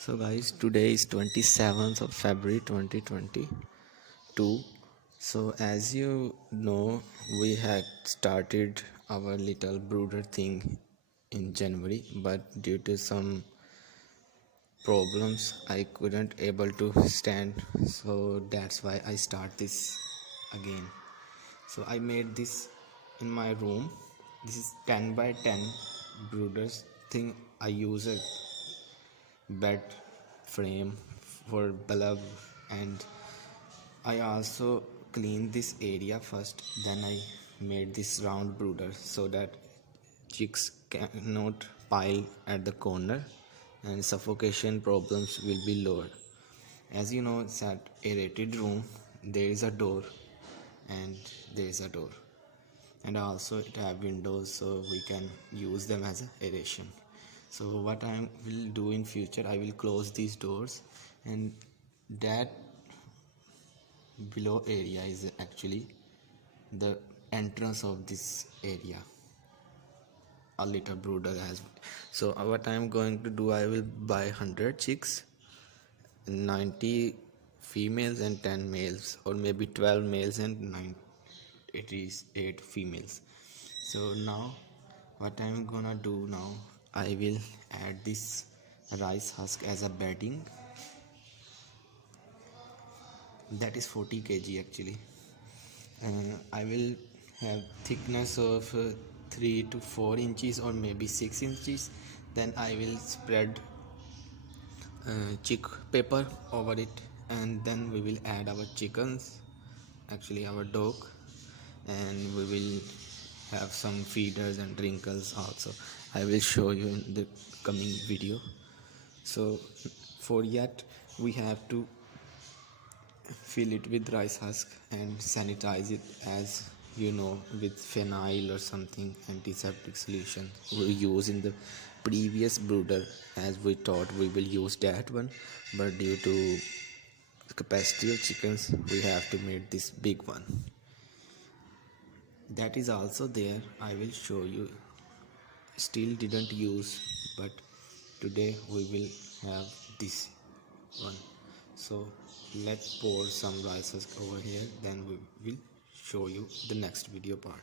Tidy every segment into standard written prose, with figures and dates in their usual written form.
So guys, today is 27th of February 2022. So as you know, we had started our little brooder thing in January, but due to some problems I couldn't able to stand, so that's why I start this again. So I made this in my room. This is 10 by 10 brooders thing. I use a bed frame for bulb, and I also cleaned this area first, then I made this round brooder so that chicks cannot pile at the corner and suffocation problems will be lower. As you know, it's an aerated room. There is a door, and there is a door, and also it have windows, so we can use them as a aeration. So what I will do in future, I will close these doors, and that below area is actually the entrance of this area. A little brooder has. So what I'm going to do, I will buy 100 chicks, 90 females and 10 males, or maybe 12 males and 9 it is 8 females. So now what I'm gonna do now, I will add this rice husk as a bedding. That is 40 kg actually. I will have thickness of 3 to 4 inches or maybe 6 inches. Then I will spread chick paper over it, and then we will add our chickens, actually our dog, and we will have some feeders and drinkers also. I will show you in the coming video. So for yet we have to fill it with rice husk and sanitize it, as you know, with phenyl or something antiseptic solution we use in the previous brooder. As we thought we will use that one, but due to capacity of chickens we have to make this big one. That is also there, I will show you. Still didn't use, but today we will have this one. So let's pour some rice husk over here, then we will show you the next video part.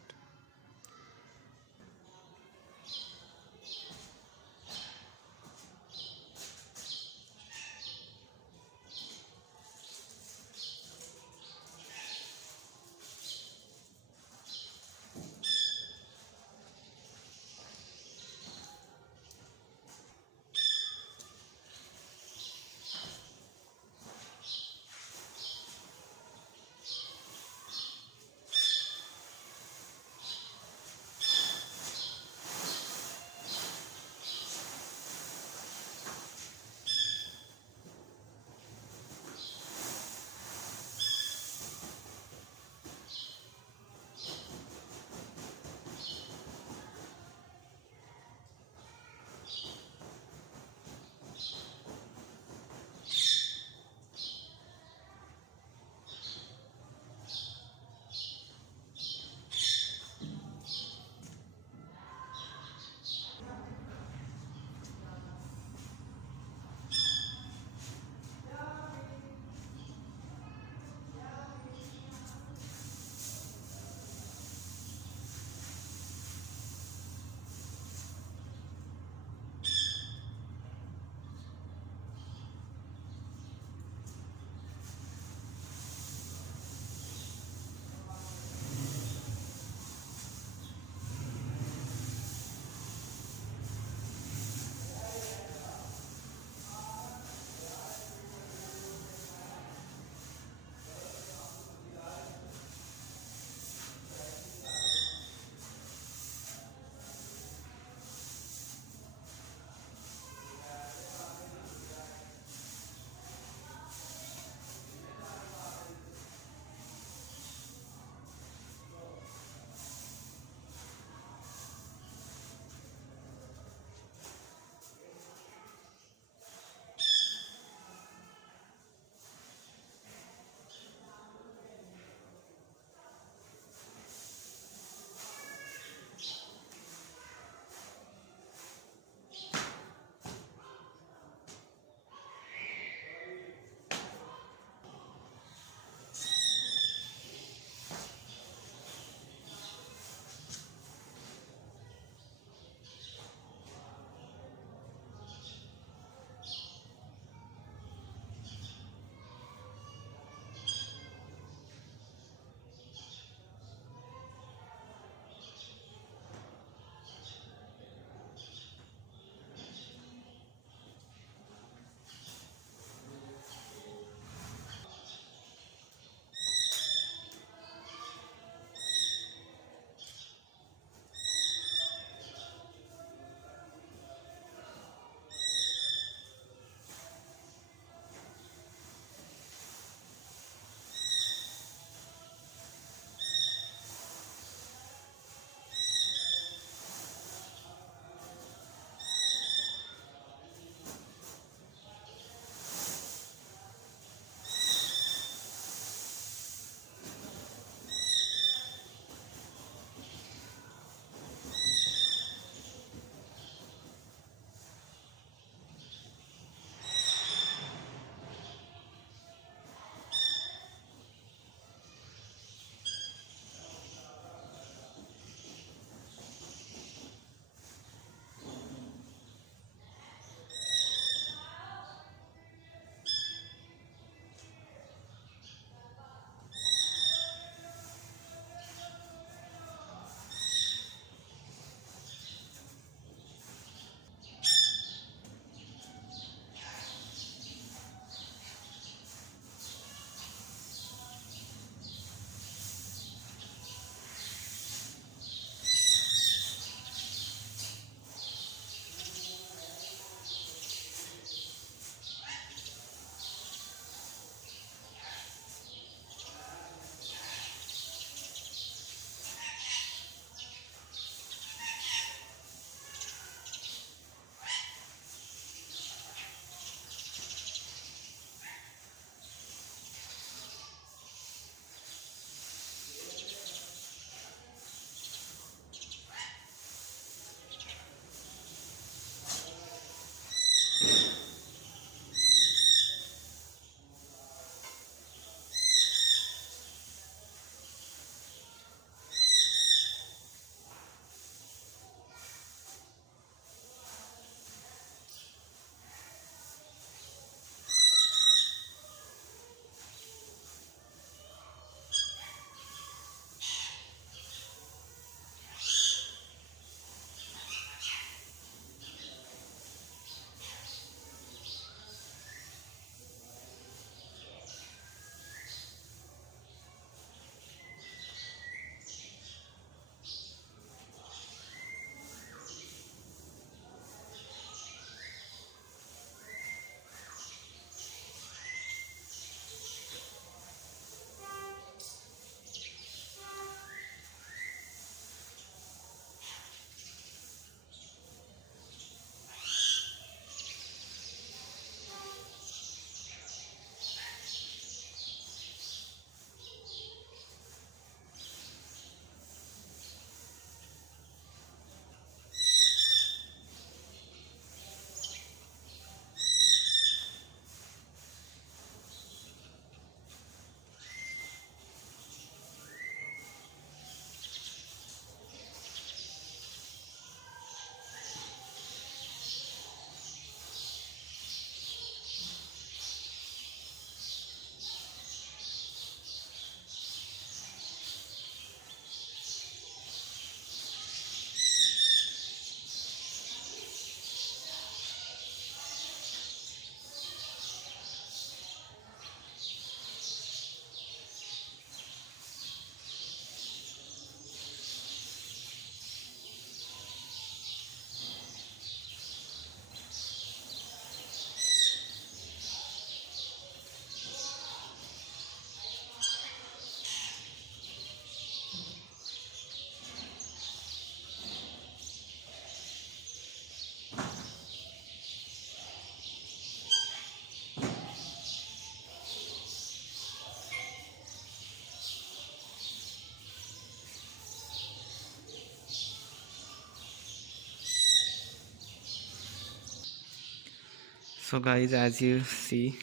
So guys, as you see,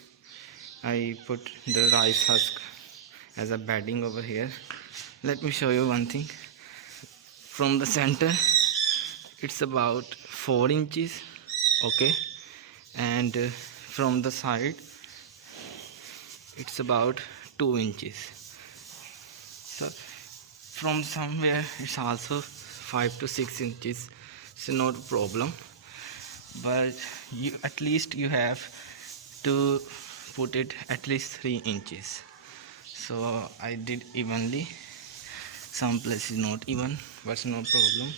I put the rice husk as a bedding over here. Let me show you one thing. From the center it's about 4 inches, okay, and from the side it's about 2 inches. So from somewhere it's also 5 to 6 inches. It's not a problem, but you at least you have to put it at least 3 inches. So I did evenly, some places not even, but no problem.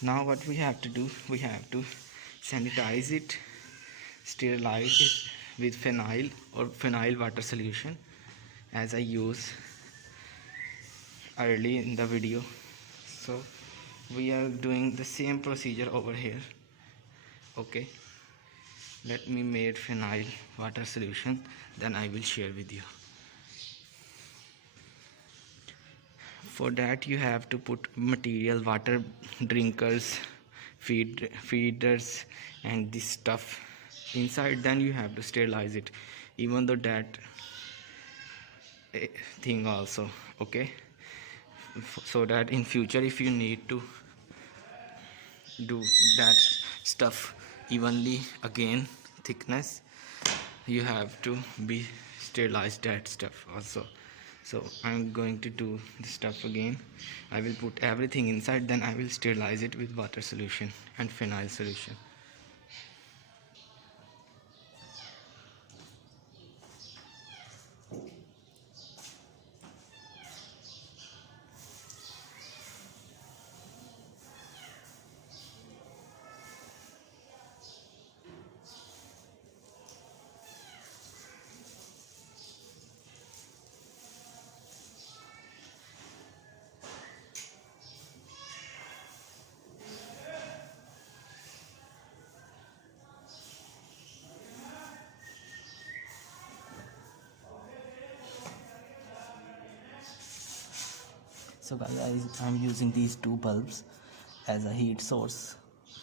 Now what we have to do, we have to sanitize it, sterilize it with phenyl or phenyl water solution, as I use early in the video. So we are doing the same procedure over here, okay. Let me make phenyl water solution, then I will share with you. For that you have to put material, water, drinkers, feeders and this stuff inside, then you have to sterilize it, even though that thing also, okay, so that in future if you need to do that stuff evenly again, thickness, you have to be sterilize that stuff also. So I'm going to do the stuff again. I will put everything inside, then I will sterilize it with water solution and phenyl solution. So guys, I'm using these two bulbs as a heat source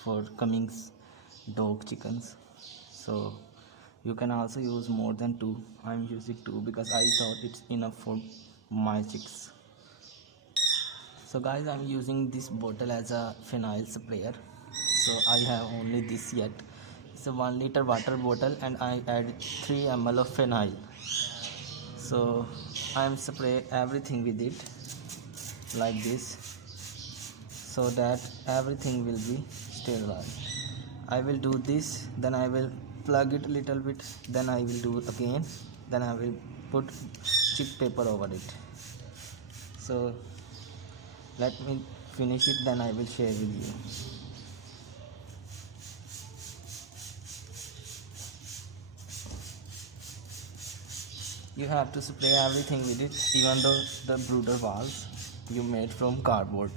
for Cummings dog chickens. So you can also use more than two. I'm using two because I thought it's enough for my chicks. So guys, I'm using this bottle as a phenyl sprayer. So I have only this yet. It's a 1 liter water bottle and I add 3 ml of phenyl. So I'm spray everything with it like this, so that everything will be sterilized. I will do this, then I will plug it a little bit, then I will do again, then I will put chip paper over it. So let me finish it, then I will share with you. You have to spray everything with it, even though the brooder walls you made from cardboard.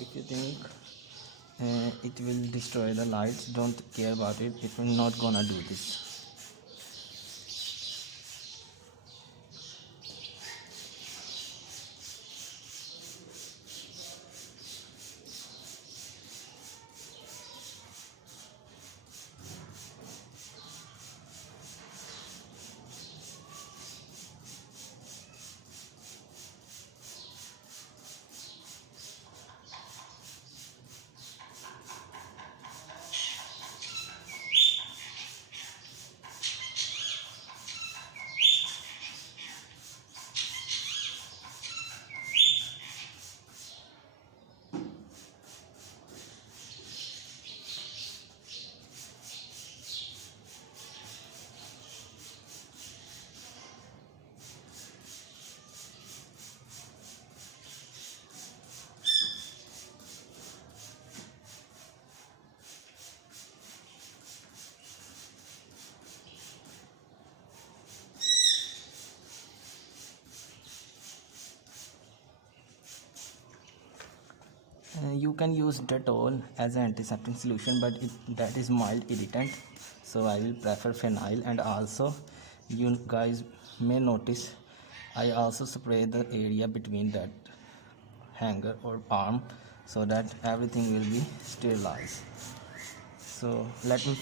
If you think it will destroy the lights, don't care about it. It will not gonna do this. You can use detol as an antiseptic solution, but that is mild irritant, so I will prefer phenyl. And also you guys may notice I also spray the area between that hanger or arm, so that everything will be sterilized. So let me